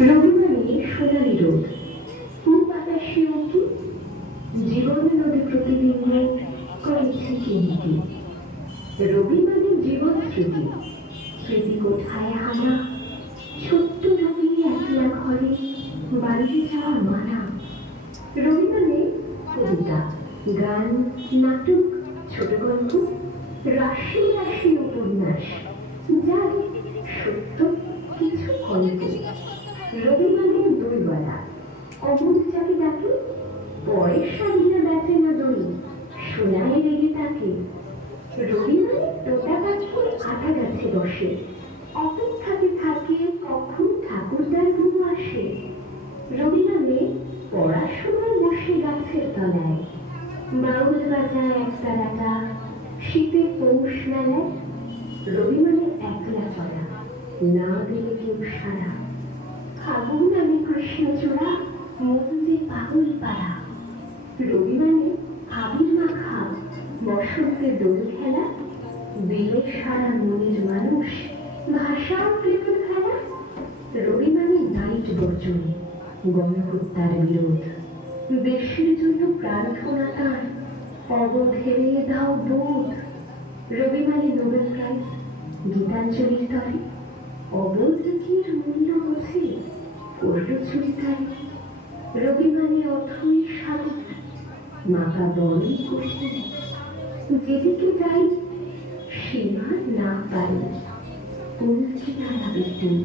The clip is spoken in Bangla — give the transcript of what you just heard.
রবিমানে সোনালি রোদ, ফুল বাতাসে উঁকি, জীবন নদী প্রতিবিম্ব করেছে কিন্তু। রবি মানে জীবন স্মৃতি, স্মৃতি কোথায় হানা, ছোট্ট রবি একলা ঘরে বাড়িতে যাওয়ার মানা। রবি মানে কবিতা, গান, নাটক, ছোট গল্প, রাশি রাশি উপন্যাস, যার সত্য কিছু গল্প। রবি মানে দইওয়ালা, অমুক যাকে ডাকে, পয়সা দিয়ে বেচে না দই, সোনায় রেগে থাকে। রবি মানে টোটা পাখি আটা গাছে বসে, অপেক্ষাতে থাকে কখন ঠাকুরদার বউ আসে। রবি মানে পড়াশোনায় বসে গাছের তলায়, বাউল বাজায় একতারাটা শীতে পৌষ মেলায়। রবি মানে একলা চলা, না দিলে কেউ সারা, ফাগুন আমি কৃষ্ণচূড়া, মন যে পাগল পাড়া। রবি মানে আবির মাখা বসন্তের দোল খেলা, দিলে সারা মনের মানুষ ভাষাও প্রেম খেলা। রবি মানে নাইট বর্জন, গণহত্যার বিরোধ, দেশের জন্য প্রার্থনা তার, অবধেরে দাও বোধ। রবি মানে নোবেল প্রাইজ, গীতাঞ্জলির তরে, অবোধ কি মূল্য বোঝে করল চুরি তারে। রবি মানে অথই সাগর, মাথা বড়ই কঠিন, যেদিকে যাই সীমা না পাই উল্কি ধারা বিহীন।